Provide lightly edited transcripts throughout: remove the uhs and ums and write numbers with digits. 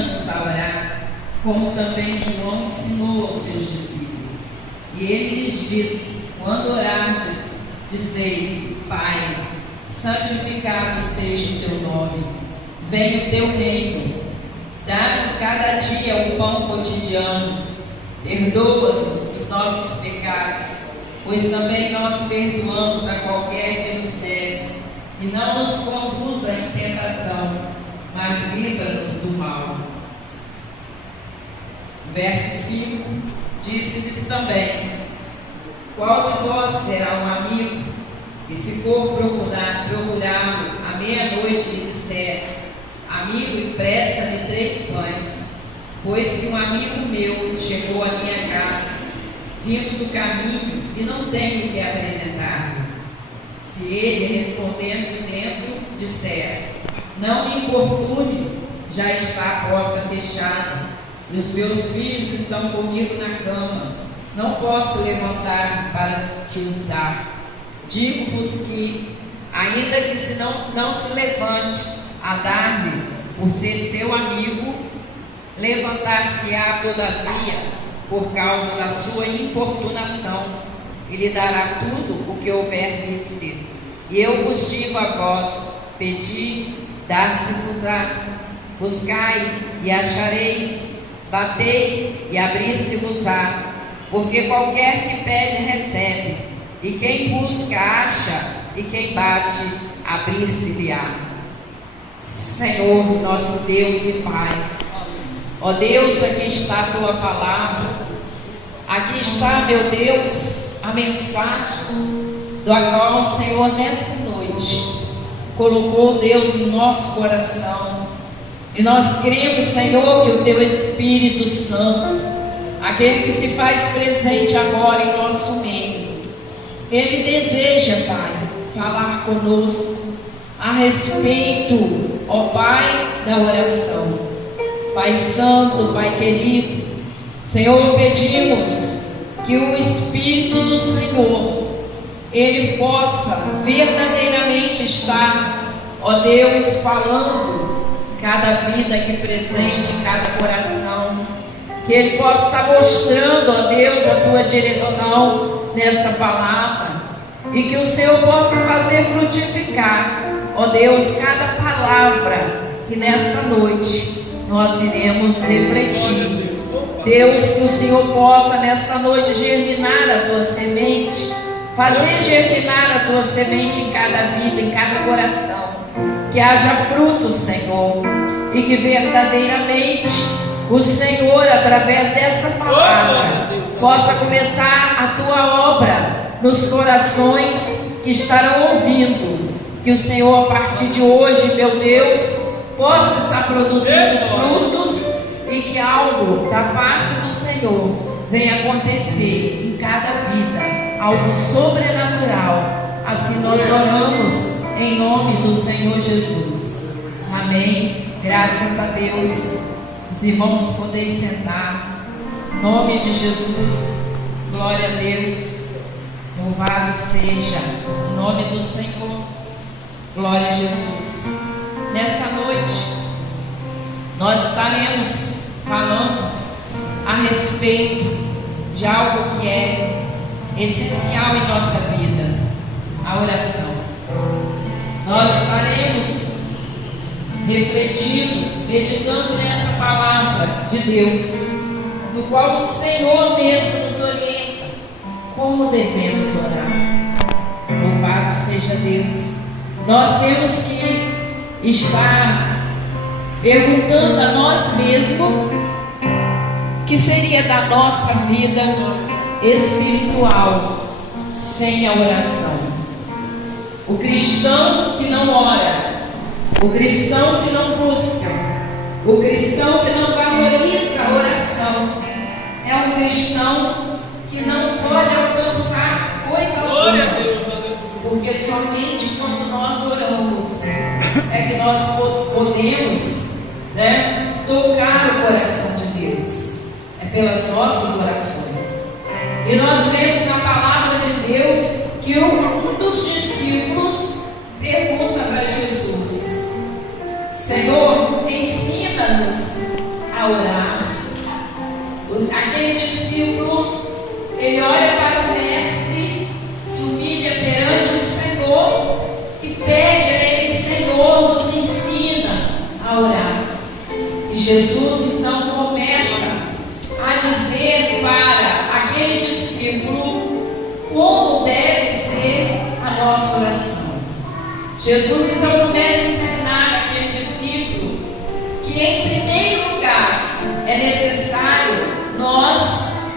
ensina-nos a orar, como também João ensinou aos seus discípulos. E ele lhes disse: quando orardes, dizei: Pai, santificado seja o teu nome, venha o teu reino, dá-nos cada dia o pão cotidiano, perdoa-nos os nossos pecados, pois também nós perdoamos a qualquer que nos deve, e não nos conduza em tentação, mas livra-nos do mal. Verso 5, disse-lhes também: qual de vós terá um amigo, e se for procurá-lo à meia-noite lhe disser: amigo, empresta-me 3 pães, pois que um amigo meu chegou à minha casa, vindo do caminho, e não tenho o que apresentar-lhe? Se ele, respondendo de dentro, disser: não me importune, já está a porta fechada, e os meus filhos estão comigo na cama, não posso levantar para te os dar. Digo-vos que, ainda que se não se levante a dar-lhe, por ser seu amigo, levantar-se-á todavia, por causa da sua importunação, e lhe dará tudo o que houver de ser. E eu vos digo a vós: pedi, dar-se-vos-á, buscai e achareis, batei e abrir-se-vos-á, porque qualquer que pede recebe, e quem busca acha, e quem bate abrir-se-lhe-á. Senhor, nosso Deus e Pai, ó Deus, aqui está a tua palavra, aqui está, meu Deus, a mensagem do qual o Senhor nesta noite colocou, Deus, em nosso coração. E nós cremos, Senhor, que o teu Espírito Santo, aquele que se faz presente agora em nosso meio, ele deseja, Pai, falar conosco a respeito, ó Pai, da oração. Pai Santo, Pai querido, Senhor, pedimos que o Espírito do Senhor, ele possa verdadeiramente estar, ó Deus, falando cada vida aqui presente, cada coração, que ele possa estar mostrando, ó Deus, a tua direção nesta palavra, e que o Senhor possa fazer frutificar, ó Deus, cada palavra que nesta noite nós iremos refletir. Deus, que o Senhor possa nesta noite germinar a tua semente, fazer germinar a tua semente em cada vida, em cada coração, que haja frutos, Senhor, e que verdadeiramente o Senhor, através desta palavra, possa começar a tua obra nos corações que estarão ouvindo. Que o Senhor, a partir de hoje, meu Deus, possa estar produzindo frutos, e que algo da parte do Senhor venha acontecer em cada vida, algo sobrenatural. Assim nós oramos em nome do Senhor Jesus. Amém. Graças a Deus. Os irmãos podem sentar. Em nome de Jesus. Glória a Deus. Louvado seja o nome do Senhor. Glória a Jesus. Nesta noite, nós estaremos falando a respeito de algo que é essencial em nossa vida, a oração. Nós estaremos refletindo, meditando nessa palavra de Deus, no qual o Senhor mesmo nos orienta como devemos orar. Louvado seja Deus. Nós temos que estar perguntando a nós mesmos o que seria da nossa vida espiritual sem a oração. O cristão que não ora, o cristão que não busca, o cristão que não valoriza a oração, é um cristão que não pode alcançar coisa alguma, porque somente quando nós oramos é que nós podemos, tocar o coração de Deus. É pelas nossas orações. E nós vemos na palavra de Deus que um dos discípulos pergunta para Jesus: Senhor, ensina-nos a orar. Aquele discípulo, ele olha para o mestre, se humilha perante o Senhor e pede a ele: Senhor, nos ensina a orar. E Jesus então começa a dizer para aquele discípulo como deve ser a nossa oração. Jesus então começa a ensinar aquele discípulo que, em primeiro lugar, é necessário nós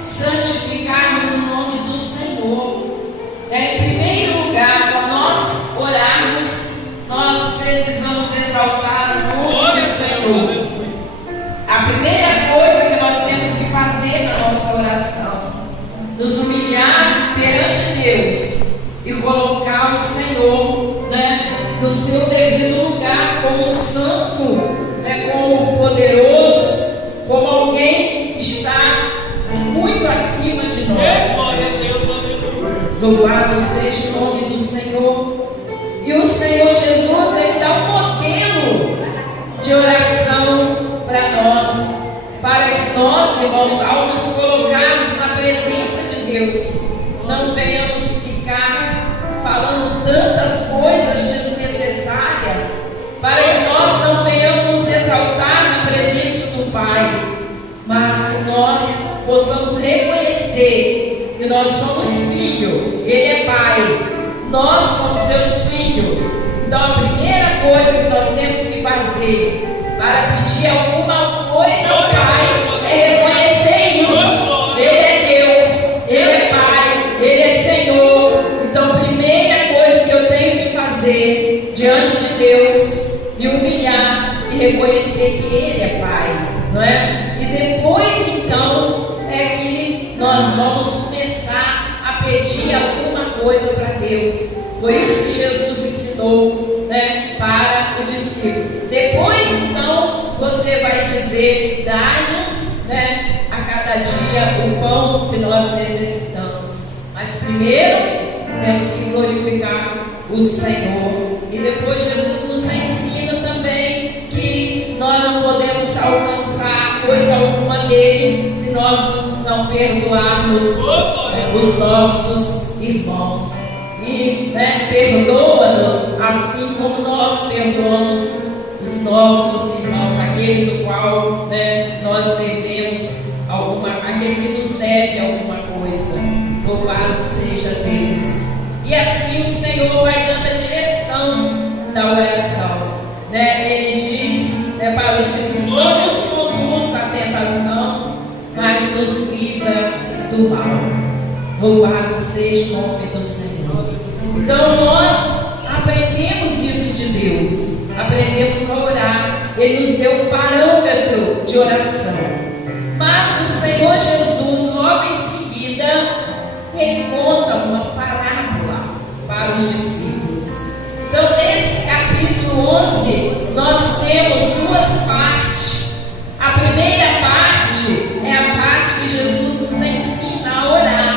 santificarmos o nome do Senhor. Em primeiro lugar, para nós orarmos, nós precisamos exaltar o nome do Senhor. A primeira coisa que nós temos que fazer na nossa oração, nos humilhar perante Deus e colocar o Senhor, no seu devido lugar, como santo, como poderoso, como alguém que está muito acima de nós. Louvado seja o nome do Senhor. E o Senhor Jesus, ele dá um modelo de oração para nós, para que nós, irmãos, ao nos colocarmos na presença de Deus, não venhamos ficar falando tantas coisas desnecessárias, para que nós não venhamos nos exaltar na presença do Pai, mas que nós possamos reconhecer que nós somos filhos, Ele é Pai, nós somos seus filhos. Então a primeira coisa que nós temos que fazer para pedir alguma coisa ao Pai é reconhecer isso. Ele é Deus, Ele é Pai, Ele é Senhor. Então a primeira coisa que eu tenho que fazer diante de Deus, me humilhar e reconhecer que Ele é Pai, não é? E depois então é que nós vamos começar a pedir alguma coisa para Deus. Foi isso que Jesus ensinou, para o discípulo. Depois então você vai dizer: dai-nos, a cada dia o pão que nós necessitamos. Mas primeiro temos que glorificar o Senhor. E depois Jesus nos ensina também que nós não podemos alcançar coisa alguma dele se nós não perdoarmos os nossos irmãos. E perdoa-nos assim como nós perdoamos os nossos irmãos, aqueles do qual nós devemos aquele que nos deve alguma coisa. Louvado seja Deus. E assim o Senhor vai dando a direção da oração. Ele diz para os discípulos: não nos conduz à tentação, mas nos livra do mal. Louvado seja o nome do Senhor. Então nós aprendemos isso de Deus, aprendemos a orar. Ele nos deu um parâmetro de oração. Mas o Senhor Jesus, logo em seguida, ele conta uma parábola para os discípulos. Então nesse capítulo 11 nós temos duas partes. A primeira parte é a parte que Jesus nos ensina a orar.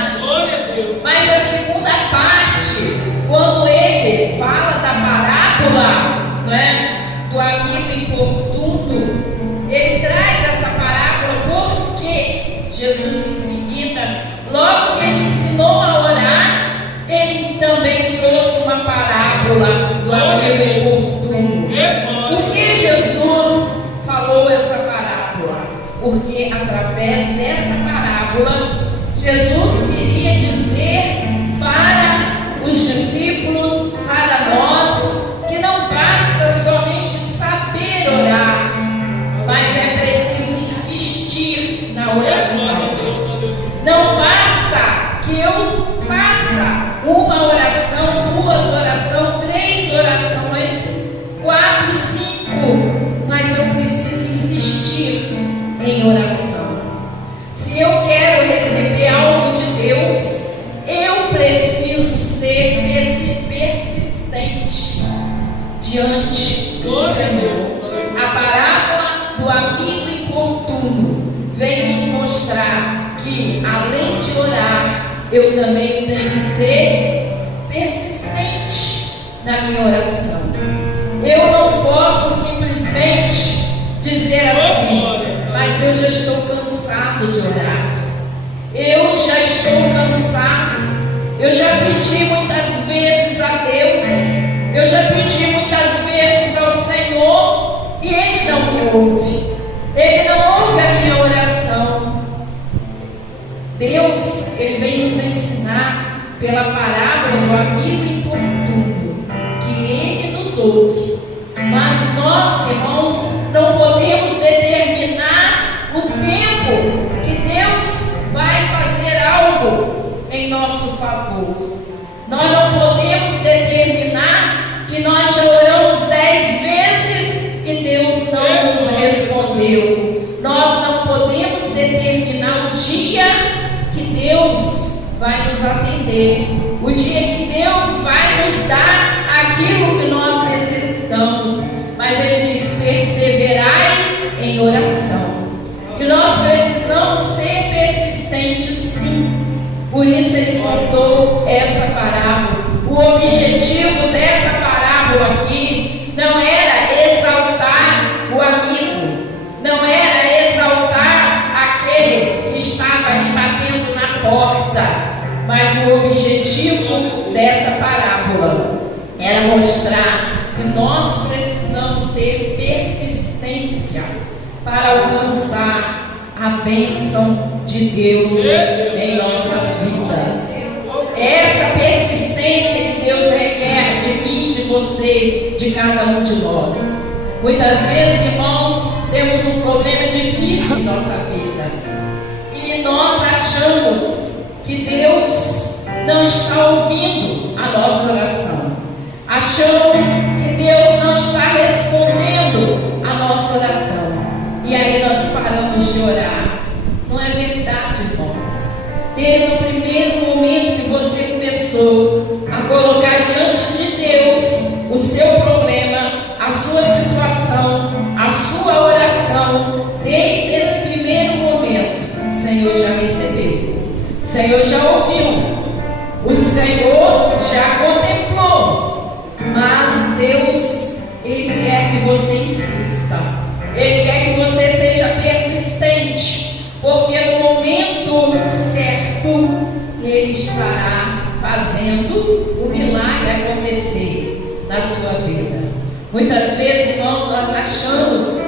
Mas a segunda parte, quando ele fala da parábola, do amigo importuno, ele traz essa parábola porque Jesus em seguida, logo que ele ensinou a orar, ele também trouxe uma parábola do amigo importuno. Por que Jesus falou essa parábola? Porque através dessa parábola Jesus queria dizer para os discípulos, para nós, que não basta somente saber orar, mas é preciso insistir na oração. Não basta que eu faça uma oração, duas orações, três orações, 4, 5, mas eu preciso insistir em oração. Se eu quero receber algo de Deus, eu preciso ser persistente diante do Senhor. A parábola do amigo importuno vem nos mostrar que, além de orar, eu também tenho que ser persistente na minha oração. Eu não posso simplesmente dizer assim: mas mas eu já estou cansado de orar. Eu já estou cansado. Eu já pedi muitas vezes a Deus. Eu já pedi muitas vezes ao Senhor e Ele não me ouve. Ele não ouve a minha oração. Deus, Ele vem nos ensinar pela parábola do amigo importuno, que Ele nos ouve. Mas nós, irmãos, não podemos determinar o tempo que Deus vai fazer algo em nosso favor. Nós não podemos determinar que nós já oramos 10 vezes e Deus não nos respondeu. Nós não podemos determinar o dia que Deus vai nos atender, o dia que Deus vai nos dar aquilo que nós necessitamos. Mas Ele diz: perseverai em oração. E nós precisamos ser persistentes, sim. Por isso Ele contou essa parábola. O objetivo dessa parábola aqui não era exaltar o amigo, não era exaltar aquele que estava ali batendo na porta, mas o objetivo dessa parábola era mostrar que nós precisamos ter persistência para alcançar a bênção de Deus em nossas vidas. Essa persistência que Deus requer de mim, de você, de cada um de nós. Muitas vezes, irmãos, temos um problema difícil em nossa vida e nós achamos que Deus não está ouvindo a nossa oração. Achamos que Deus não está respondendo a nossa oração. E aí nós paramos de orar. Não é verdade, irmãos. Desde o primeiro momento que você começou a colocar diante de Deus o seu problema, a sua situação, a sua oração, desde esse primeiro momento, o Senhor já recebeu, o Senhor já ouviu, o Senhor já contemplou. Mas Deus, Ele quer que você insista, Ele quer que você seja persistente, porque no momento certo Ele estará fazendo o milagre acontecer na sua vida. Muitas vezes, irmãos, nós achamos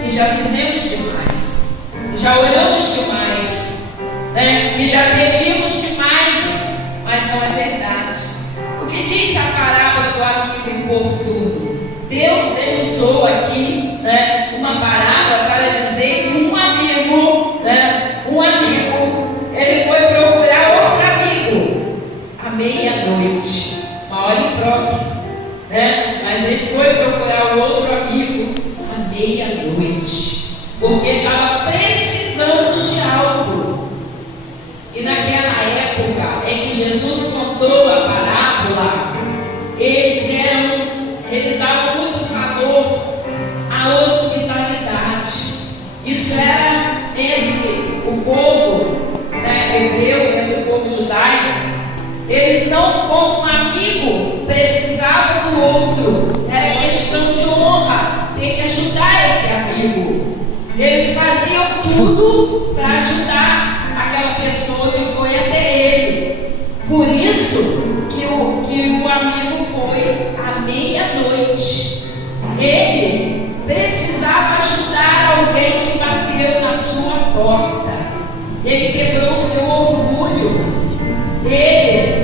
que já fizemos demais, já oramos demais, que já pedimos demais, mas não é verdade. O que diz a parábola do amigo importuno? Deus, Ele usou aqui uma parábola para dizer que um amigo, ele foi procurar outro amigo à meia-noite, uma hora imprópria, mas ele foi procurar o outro amigo à meia-noite, porque estava precisando de algo. E naquela época em que Jesus contou a parábola, eles davam muito valor à hospitalidade. Isso era entre o povo hebreu, entre o povo judaico. Eles não, como um amigo, precisavam do outro. Era questão de honra, ter que ajudar esse amigo. Eles faziam tudo para ajudar aquela pessoa que foi até ele. Por isso que o amigo foi à meia-noite. Ele precisava ajudar alguém que bateu na sua porta. Ele quebrou o seu orgulho. Ele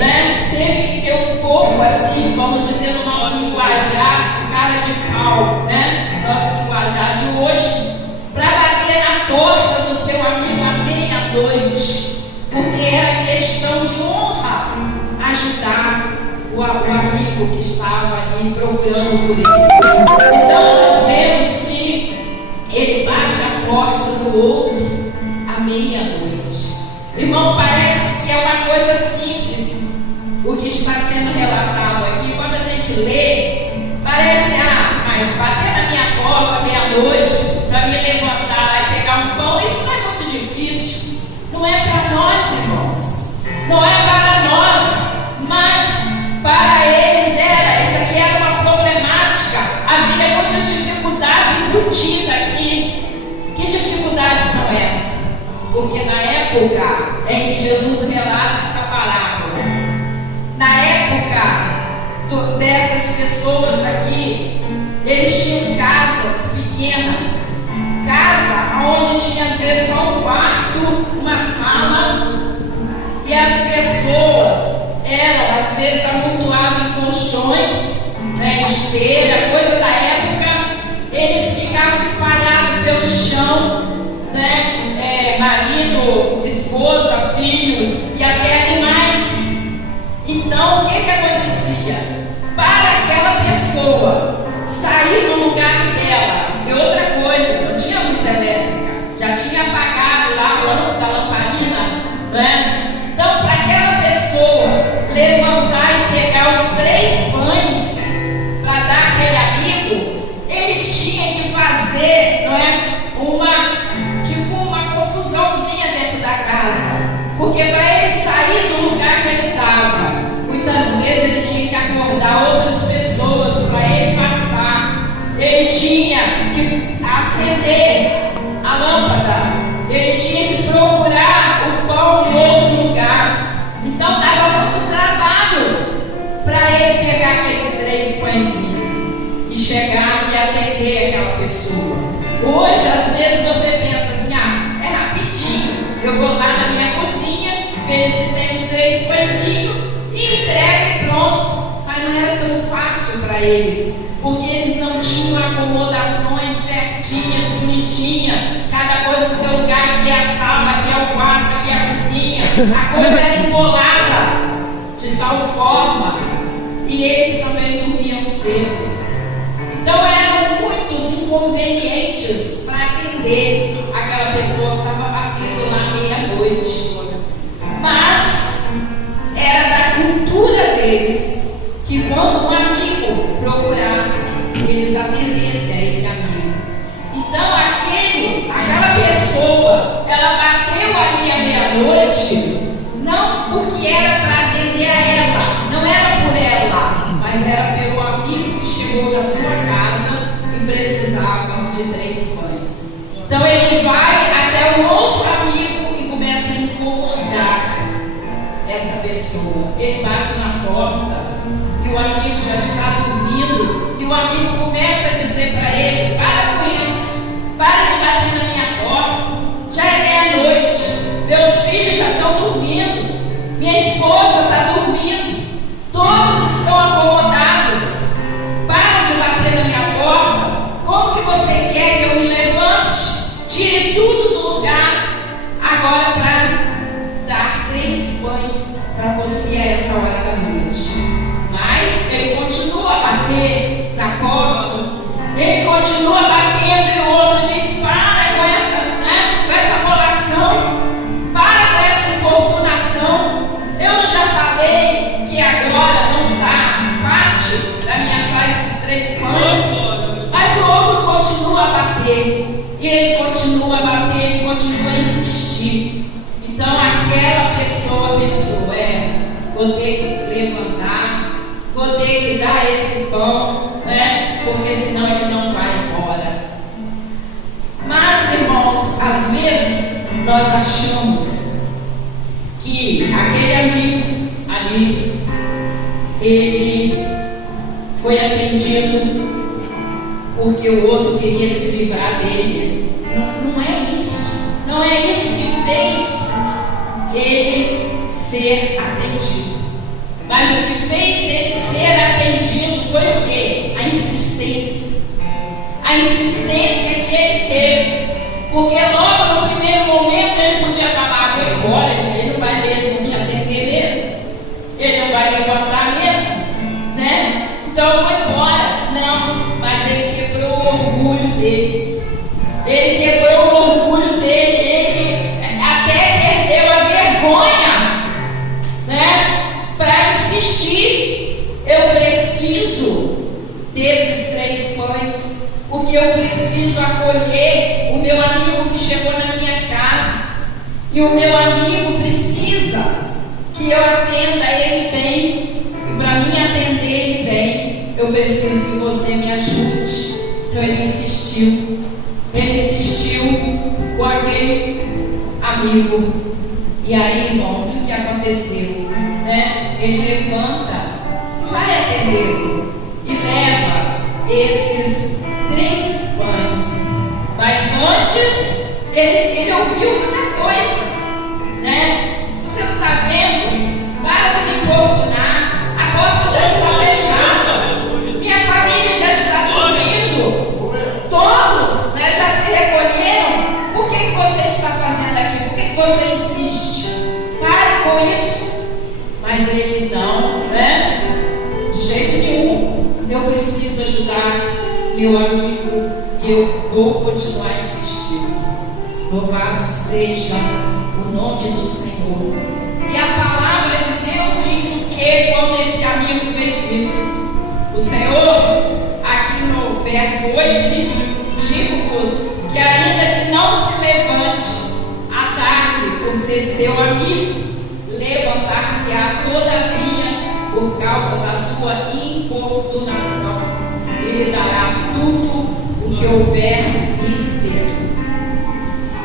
teve que ter um pouco assim, vamos dizer, no nosso linguajar de cara de pau, nosso linguajar de hoje, para bater na porta do seu amigo à meia-noite, porque era questão de honra ajudar o amigo que estava ali procurando por ele. Então nós vemos que ele bate a porta do outro à meia-noite. Irmão, parece que é uma coisa simples o que está sendo relatado aqui. Quando a gente lê, parece, mas bater na minha porta à meia-noite para me levantar lá e pegar um pão, isso não é muito difícil. Não é para nós, irmãos, não é para nós, mas para eles era. Isso aqui era uma problemática. Havia muitas dificuldades embutidas aqui. Que dificuldades porque na época em que Jesus relata essa parábola, na época dessas pessoas aqui, eles tinham casas pequenas, casa onde tinha às vezes só um quarto, uma sala, e as pessoas eram às vezes amontoadas em colchões, né, esteira, coisa da época. Eles ficavam espalhados pelo chão, né, marido, esposa, filhos e até animais. Então o que acontecia? Para aquela pessoa sair do lugar dela, e outra coisa, não tinha luz elétrica, já tinha apagado lá a lamparina, né? Então, para aquela pessoa levantar e pegar os 3 pães para dar àquele amigo, ele tinha que fazer, não é, uma confusãozinha dentro da casa, porque para ele sair do lugar que ele estava, muitas vezes ele tinha que acordar outras pessoas para ele passar, ele tinha que acender a lâmpada, ele tinha que procurar o pão em outro lugar. Então dava muito trabalho para ele pegar aqueles 3 pãezinhos e chegar e atender aquela pessoa. Hoje, às vezes, você pensa assim: é rapidinho, eu vou lá na minha cozinha, vejo se tem os 3 pãezinhos e entrego e pronto. Mas não era tão fácil para eles, porque eles não tinham acomodações certinhas, bonitinhas, cada coisa no seu lugar. Aqui é a sala, aqui é o quarto, aqui é a cozinha. A coisa era embolada de tal forma, e eles também dormiam cedo. Então eram muitos inconvenientes para atender aquela pessoa que estava batendo lá meia-noite. Mas era da cultura deles que quando um amigo procurasse, eles atendessem a esse amigo. Então aquela pessoa, ela bateu ali à meia-noite, não porque era para atender a ela, não era por ela, mas era pelo amigo que chegou na sua casa e precisava de 3 pães. Então ele vai até o outro amigo e começa a incomodar essa pessoa. Ele bate na porta e o amigo já está dormindo, e o amigo começa a dizer para ele: para com isso, para de bater na minha porta, já é meia-noite, meus filhos já estão dormindo, minha esposa está dormindo, todos estão acomodados, para de bater na minha porta. Como que você quer que eu me levante, tire tudo do lugar, agora para dar 3 pães para você a essa hora da noite? Mas ele continua a bater na porta, ele continua batendo, e o outro diz: para com essa molação, para com essa importunação. Eu já falei que agora não está fácil para me achar esses 3 pães. Mas o outro continua a bater, e ele continua a bater, ele continua a insistir. Então aquela pessoa pensou: vou ter que levantar, vou ter que dar esse pão, né? Porque senão ele não vai embora. Mas, irmãos, às vezes nós achamos que aquele amigo ali, ele foi atendido porque o outro queria se livrar dele. Não é isso. Não é isso que fez ele ser atendido. Mas o que fez ele ser atendido foi o quê? A insistência. A insistência que ele teve. Porque logo no primeiro momento ele podia falar: vou embora, ele não vai mesmo me atender mesmo, ele não vai levantar mesmo, né? Então eu vou embora. Não, mas ele quebrou o orgulho dele. Ele quebrou o orgulho dele, ele até perdeu a vergonha, né? Para insistir: eu preciso desses 3 pães, porque eu preciso acolher o meu amigo que chegou na minha casa, e o meu amigo precisa que eu atenda ele bem, e para mim atender ele bem, eu preciso que você me ajude. Então ele insistiu com amigo. E aí, irmãos, o que aconteceu? Né? Ele levanta, vai atendê-lo e leva esses 3 pães. Mas antes, ele ouviu muita coisa, né? Você não está vendo? Para de me importunar. A porta já está fechada. Minha família já está dormindo. Todos, né, já se recolheram. Por que você está fazendo aqui? Por que você insiste? Pare com isso. Mas ele não, né? De jeito nenhum. Eu preciso ajudar meu amigo e eu vou continuar insistindo. Louvado seja o nome do Senhor. E a palavra de Deus diz o que quando esse amigo fez isso? O Senhor, aqui no verso 8, ele diz: digo-vos que ainda que não se levante à tarde por ser seu amigo, levantar-se-á todavia por causa da sua importunação, e lhe dará tudo o que houver mister.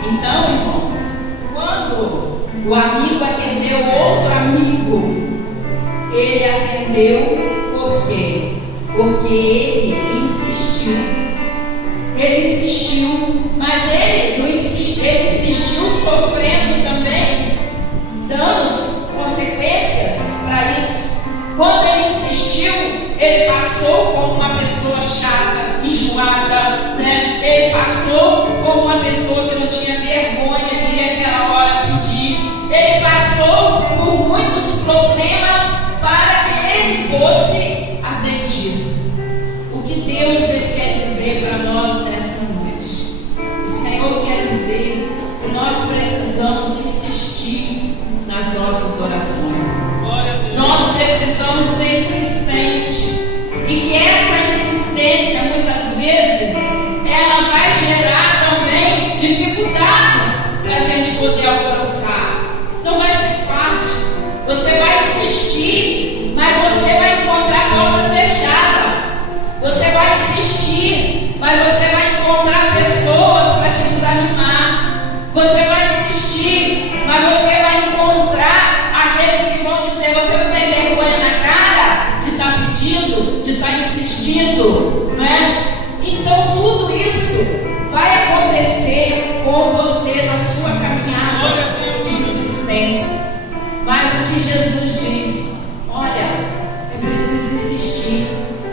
Então, irmãos, quando o amigo atendeu outro amigo, ele atendeu por quê? Porque ele insistiu. Ele insistiu, mas ele não insistiu, ele insistiu sofrendo também danos, consequências para isso. Quando ele insistiu, ele passou como uma pessoa chata, enjoada, né? Ele passou como uma pessoa que não tinha vergonha de ir naquela hora pedir. Ele passou por muitos problemas para que ele fosse atendido. O que Deus ele quer dizer para nós nessa noite? O Senhor quer dizer que nós precisamos insistir nas nossas orações. Nós precisamos ser insistentes. E que essa insistência, muitas vezes, ela vai gerar também dificuldades para a gente poder alcançar. Não vai ser fácil. Você vai insistir, mas você vai encontrar a porta fechada. Você vai insistir, mas você vai encontrar pessoas para te desanimar. Você vai insistir, mas você vai encontrar aqueles que vão dizer: você não tem vergonha na cara de estar pedindo, de estar insistindo, né? Então tudo isso vai acontecer com você na sua caminhada de insistência. Mas o que Jesus diz: olha, eu preciso insistir.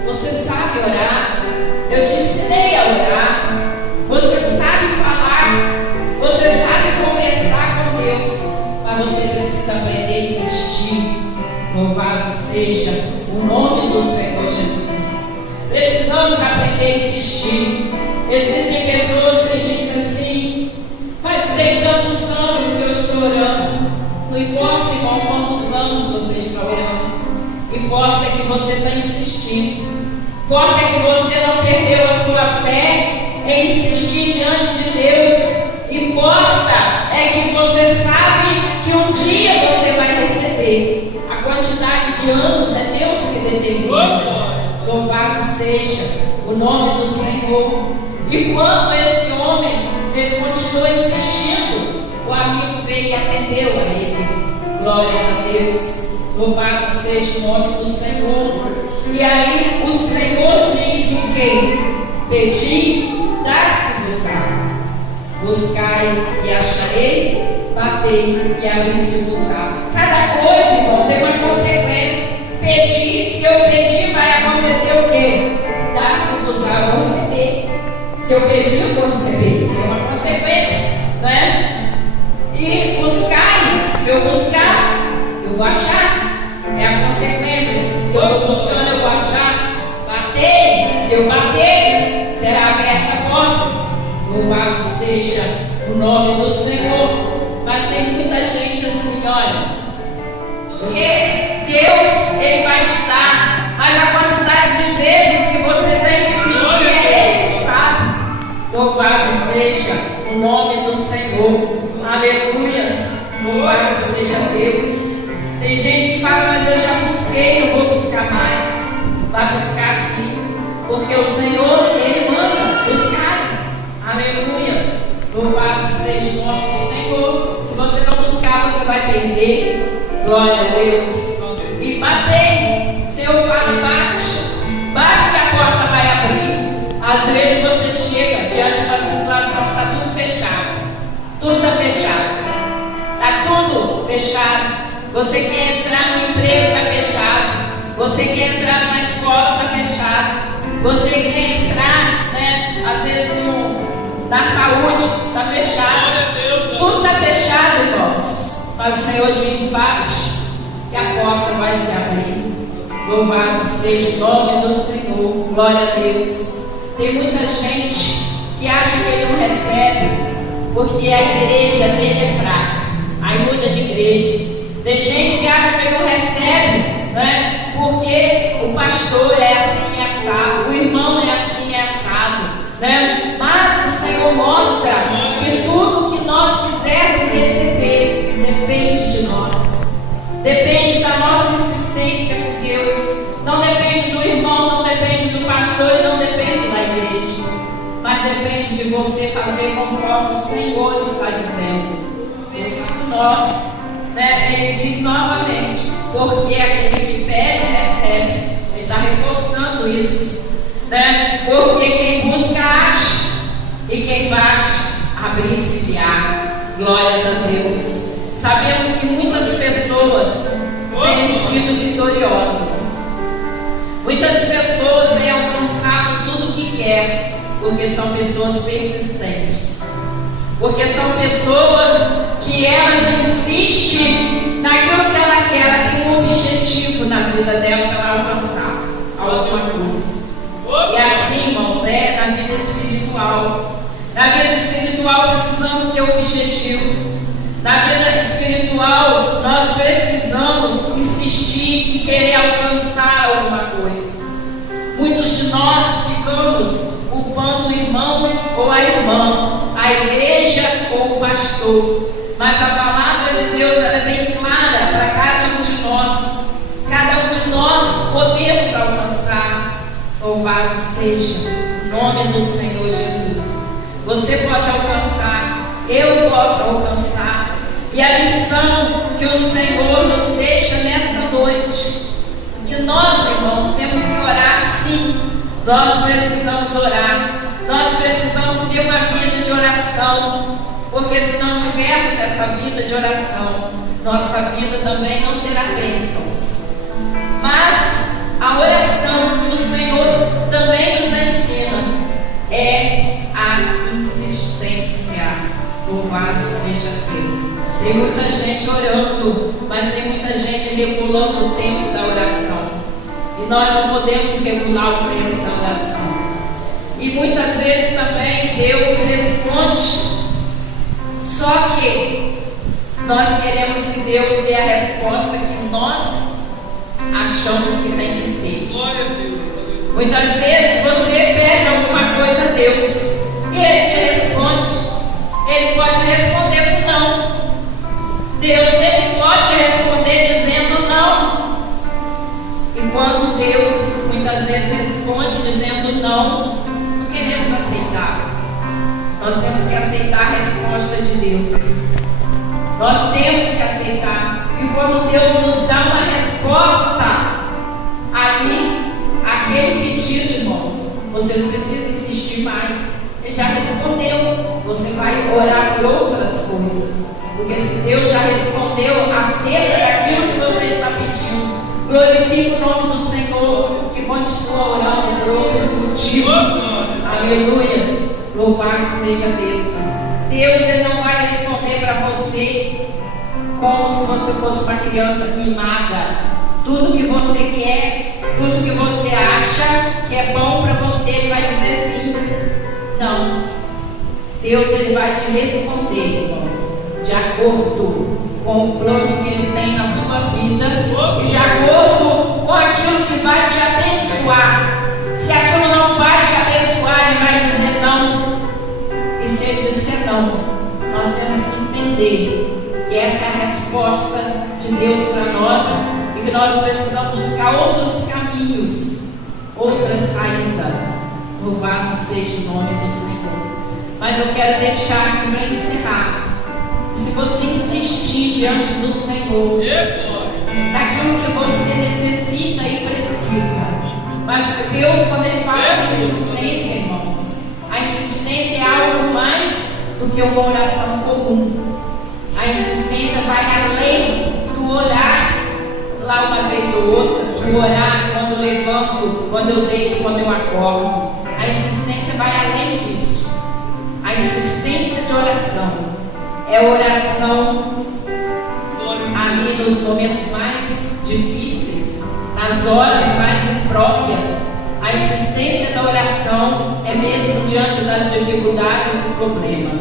Você sabe orar, eu te ensinei a orar. Você sabe falar, você sabe conversar com Deus, mas você precisa aprender a insistir. Louvado seja o nome do Senhor Jesus. Precisamos aprender a insistir. Existem pessoas que dizem assim: mas tem tantos anos que eu estou orando. Não importa, irmão, quantos anos você está orando. Importa que você está insistindo. Importa que você não perdeu a sua fé em insistir diante de Deus. Importa é que você sabe que um dia você vai receber. A quantidade de anos é Deus que determina. Louvado seja o nome do Senhor. E quando esse homem ele continuou insistindo, o amigo veio e atendeu a ele. Glórias a Deus. Louvado seja o nome do Senhor. E aí o Senhor diz o quê? Pedi, dar-se-vos-á. Buscai e acharei, batei e abri-se-vos-á. Cada coisa, irmão, tem uma consequência. Pedir, se eu pedir, vai acontecer o quê? Dar-se-vos-á, eu vou receber. Se eu pedir, eu vou receber. É uma consequência, né? E buscai, se eu buscar, eu vou achar. É a consequência. Se eu estou buscando, eu vou achar. Bater, se eu bater, será aberta a porta. Louvado seja o nome do Senhor. Mas tem muita gente assim, olha, porque Deus, Ele vai te dar, mas a quantidade de vezes que você tem que pedir é Ele que sabe. Louvado seja o nome do Senhor. Aleluias. Louvado seja Deus. Tem gente que fala: mas eu já busquei, não vou buscar mais. Vai buscar sim, porque o Senhor, Ele manda buscar. Aleluias. Louvado seja o nome do Senhor. vai perder. Glória a Deus. E batei. O Senhor fala, bate. Bate que a porta vai abrir. Às vezes você chega diante de uma situação, está tudo fechado. Tudo está fechado. Está tudo fechado. Você quer entrar no emprego, está fechado. Você quer entrar numa escola, está fechado. Você quer entrar, né, às vezes na saúde, está fechado. Tudo está fechado, irmãos. Mas o Senhor diz, bate, que a porta vai se abrir. Louvado seja o nome do Senhor. Glória a Deus. Tem muita gente que acha que ele não recebe porque a igreja dele é fraca. Aí muda de igreja. Tem gente que acha que ele não recebe, né? Porque o pastor é assim assado, o irmão é assim assado, né? Mas o Senhor mostra que tudo que nós quisermos receber depende de nós, depende da nossa insistência com Deus. Não depende do irmão, não depende do pastor e não depende da igreja, mas depende de você fazer conforme o Senhor está dizendo. Versículo 9, né? Ele diz novamente, porque aquele que pede recebe. Ele está reforçando isso, né? Porque quem busca acha, e quem bate abrir-se-lhe-á. Glórias a Deus. Sabemos que muitas pessoas têm sido vitoriosas. Muitas pessoas têm alcançado tudo o que quer, porque são pessoas persistentes. Porque são pessoas que elas insistem naquilo que ela quer. Ela tem um objetivo na vida dela para ela alcançar alguma coisa. E assim, irmãos, é na vida espiritual. Na vida espiritual precisamos ter um objetivo. Na vida espiritual nós precisamos insistir e querer alcançar alguma coisa. Muitos de nós ficamos culpando o irmão ou a irmã, a igreja ou o pastor. Mas a palavra de Deus ela é bem clara para cada um de nós. Cada um de nós podemos alcançar. Louvado seja o nome do Senhor Jesus. Você pode alcançar, eu posso alcançar. E a lição que o Senhor nos deixa nesta noite, que nós, irmãos, temos que orar sim. Nós precisamos orar. Nós precisamos ter uma vida de oração. Porque se não tivermos essa vida de oração, nossa vida também não terá bênçãos. Mas a oração que o Senhor também nos ensina é a insistência. Louvado seja Deus. Tem muita gente orando, mas tem muita gente regulando o tempo da oração. E nós não podemos regular o tempo da oração. E muitas vezes também Deus responde. Só que nós queremos que Deus dê a resposta que nós achamos que tem que ser. Muitas vezes você pede alguma coisa a Deus e Ele te responde. Ele pode responder com não. Deus, Ele pode responder dizendo não. E quando Deus muitas vezes responde dizendo não, não queremos aceitar. Nós temos que aceitar a resposta de Deus. Nós temos que aceitar. E quando Deus nos dá uma resposta, aí, aquele pedido, irmãos, você não precisa insistir mais. Ele já respondeu. Você vai orar por outras coisas. Porque se Deus já respondeu acerca daquilo que você está pedindo, glorifique o nome do Senhor e continua orando por outros motivos. Aleluias. Louvado seja Deus. Deus ele não vai responder para você como se você fosse uma criança mimada. Tudo que você quer, tudo que você acha que é bom para você, Ele vai dizer sim. Não. Deus ele vai te responder, irmãos, de acordo com o plano que Ele tem na sua vida e de acordo com aquilo que vai te abençoar. Se aquilo não vai te abençoar, Ele vai dizer não. E se Ele disser não, nós temos que entender que essa é a resposta de Deus para nós e que nós precisamos buscar outros caminhos, outra saída. Louvado seja o nome do Senhor. Mas eu quero deixar aqui para encerrar. Se você insistir diante do Senhor, daquilo que você necessita e precisa. Mas Deus, quando Ele fala de insistência, irmãos, a insistência é algo mais do que uma oração comum. A insistência vai além do orar lá uma vez ou outra, do orar quando eu levanto, quando eu deito, quando eu acordo. A insistência vai além disso. A insistência de oração é oração ali nos momentos mais difíceis, nas horas mais impróprias. A insistência da oração é mesmo diante das dificuldades e problemas.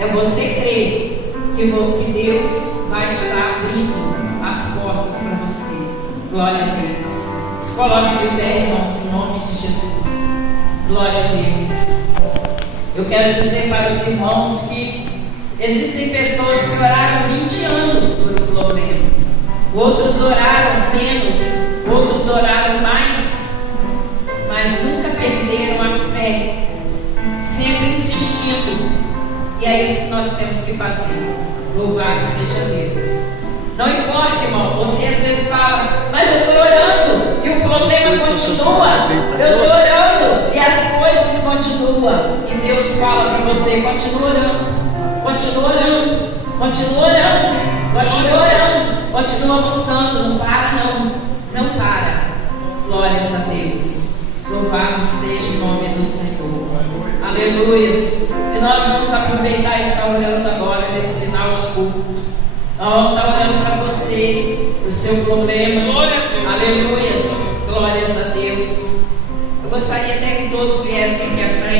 É você crer que Deus vai estar abrindo as portas para você. Glória a Deus. Se coloque de pé, irmãos, em nome de Jesus. Glória a Deus. Eu quero dizer para os irmãos que existem pessoas que oraram 20 anos por um problema. Outros oraram menos, outros oraram mais, mas nunca perderam a fé, sempre insistindo. E é isso que nós temos que fazer. Louvado seja Deus. Não importa, irmão, você às vezes fala, mas eu estou orando e o problema continua. Eu estou orando e as coisas continuam. E Deus fala para você, continua orando, continua orando, continua orando, continua orando, continua buscando, não para não, não para. Glórias a Deus. Louvado seja o nome do Senhor. Aleluia. E nós vamos aproveitar e estar orando agora nesse final de culto. Nós vamos estar orando para você, o seu problema. Aleluia. Glórias a Deus. Eu gostaria até que todos viessem aqui à frente.